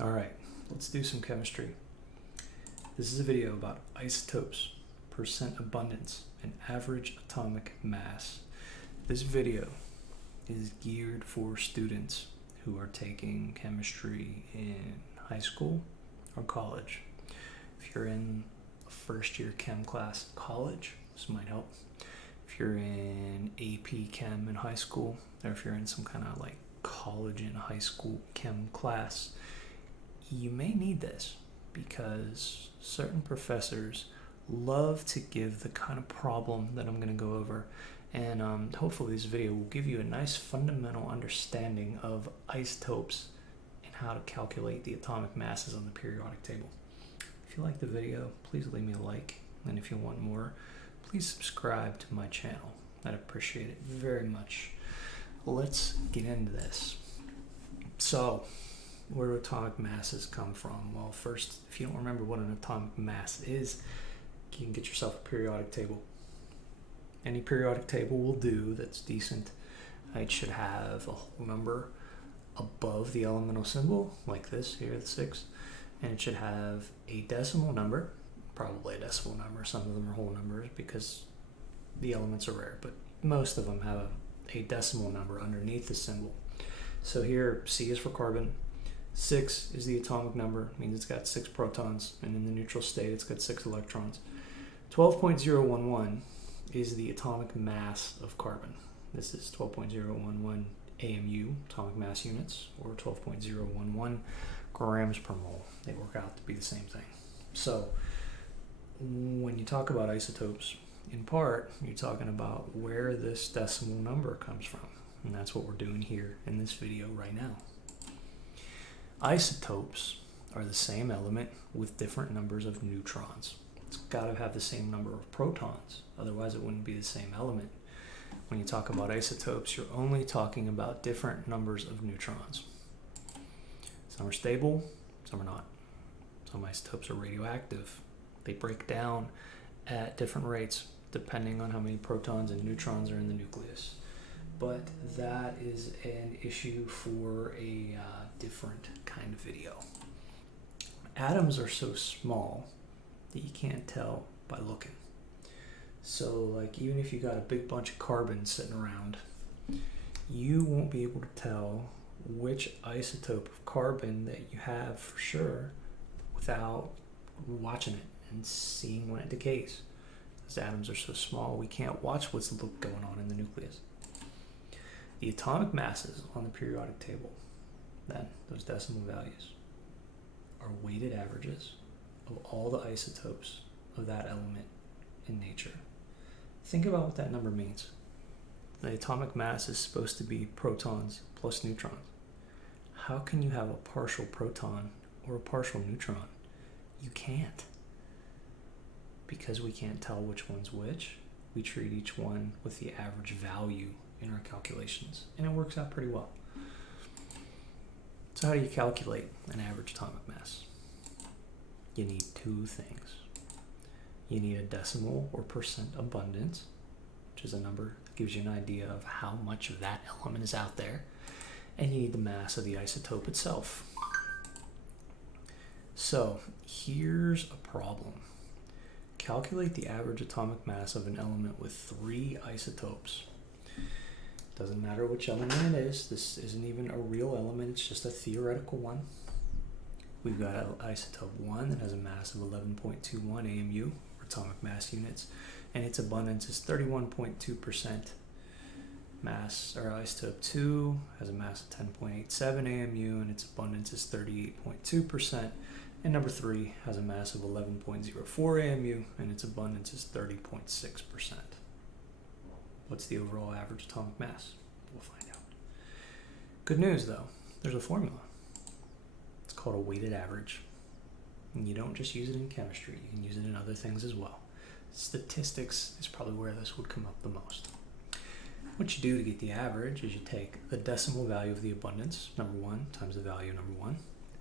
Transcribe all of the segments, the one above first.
All right, let's do some chemistry. This is a video about isotopes, percent abundance, and average atomic mass. This video is geared for students who are taking chemistry in high school or college. If you're in a first year chem class in college, this might help. If you're in AP Chem in high school, or if you're in some kind of like college and high school chem class, you may need this because certain professors love to give the kind of problem that I'm going to go over, and hopefully this video will give you a nice fundamental understanding of isotopes and how to calculate the atomic masses on the periodic table. If you like the video, please leave me a like, and if you want more, please subscribe to my channel. I'd appreciate it very much. Let's get into this. So, where do atomic masses come from? Well, first, if you don't remember what an atomic mass is, you can get yourself a periodic table. Any periodic table will do that's decent. It should have a whole number above the elemental symbol, like this here, the 6, and it should have a decimal number, probably a decimal number. Some of them are whole numbers because the elements are rare, but most of them have a decimal number underneath the symbol. So here, C is for carbon. 6 is the atomic number, means it's got 6 protons, and in the neutral state it's got 6 electrons. 12.011 is the atomic mass of carbon. This is 12.011 AMU, atomic mass units, or 12.011 grams per mole. They work out to be the same thing. So when you talk about isotopes, in part, you're talking about where this decimal number comes from, and that's what we're doing here in this video right now. Isotopes are the same element with different numbers of neutrons. It's got to have the same number of protons, otherwise it wouldn't be the same element. When you talk about isotopes, you're only talking about different numbers of neutrons. Some are stable, some are not. Some isotopes are radioactive. They break down at different rates depending on how many protons and neutrons are in the nucleus. But that is an issue for a different kind of video. Atoms are so small that you can't tell by looking. So like even if you got a big bunch of carbon sitting around, you won't be able to tell which isotope of carbon that you have for sure without watching it and seeing when it decays. Because atoms are so small, we can't watch what's going on in the nucleus. The atomic masses on the periodic table, then those decimal values, are weighted averages of all the isotopes of that element in nature. Think about what that number means. The atomic mass is supposed to be protons plus neutrons. How can you have a partial proton or a partial neutron? You can't. Because we can't tell which one's which, we treat each one with the average value in our calculations, and it works out pretty well. So how do you calculate an average atomic mass? You need two things. You need a decimal or percent abundance, which is a number that gives you an idea of how much of that element is out there, and you need the mass of the isotope itself. So here's a problem. Calculate the average atomic mass of an element with 3 isotopes. Doesn't matter which element it is. This isn't even a real element. It's just a theoretical one. We've got isotope 1 that has a mass of 11.21 AMU, or atomic mass units, and its abundance is 31.2%. Mass, or isotope 2 has a mass of 10.87 AMU, and its abundance is 38.2%. And number 3 has a mass of 11.04 AMU, and its abundance is 30.6%. What's the overall average atomic mass? We'll find out. Good news though, there's a formula. It's called a weighted average. And you don't just use it in chemistry, you can use it in other things as well. Statistics is probably where this would come up the most. What you do to get the average is you take the decimal value of the abundance, number 1, times the value of number 1,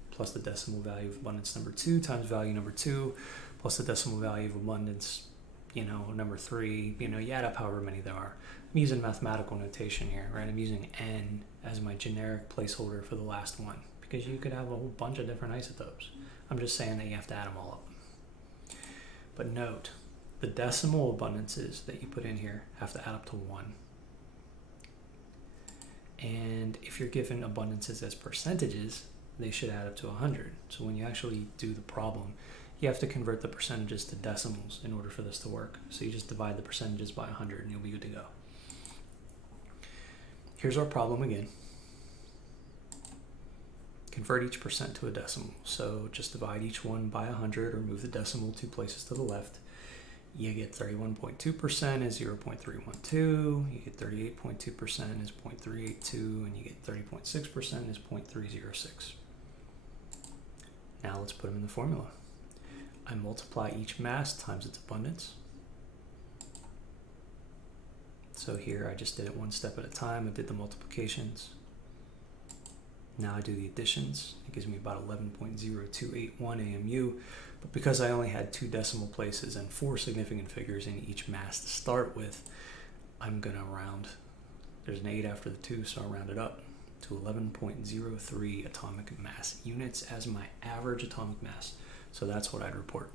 plus the decimal value of abundance number 2 times value number 2, plus the decimal value of abundance, number 3, you add up however many there are. I'm using mathematical notation here, right? I'm using n as my generic placeholder for the last one because you could have a whole bunch of different isotopes. I'm just saying that you have to add them all up. But note, the decimal abundances that you put in here have to add up to 1. And if you're given abundances as percentages, they should add up to 100. So when you actually do the problem, you have to convert the percentages to decimals in order for this to work. So you just divide the percentages by 100 and you'll be good to go. Here's our problem again. Convert each percent to a decimal. So just divide each one by 100 or move the decimal 2 places to the left. You get 31.2% is 0.312, you get 38.2% is 0.382, and you get 30.6% is 0.306. Now let's put them in the formula. I multiply each mass times its abundance. So here I just did it one step at a time. I did the multiplications. Now I do the additions. It gives me about 11.0281 AMU, but because I only had 2 decimal places and 4 significant figures in each mass to start with, I'm gonna round. There's an 8 after the 2, so I'll round it up to 11.03 atomic mass units as my average atomic mass. So that's what I'd report.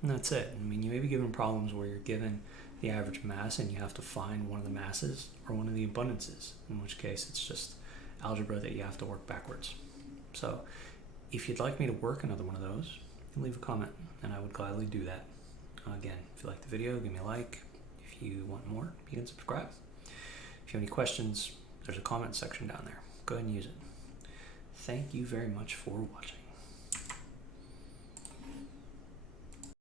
And that's it. I mean, you may be given problems where you're given the average mass and you have to find one of the masses or one of the abundances, in which case it's just algebra that you have to work backwards. So if you'd like me to work another one of those, leave a comment and I would gladly do that. Again, if you like the video, give me a like. If you want more, you can subscribe. If you have any questions, there's a comment section down there. Go ahead and use it. Thank you very much for watching.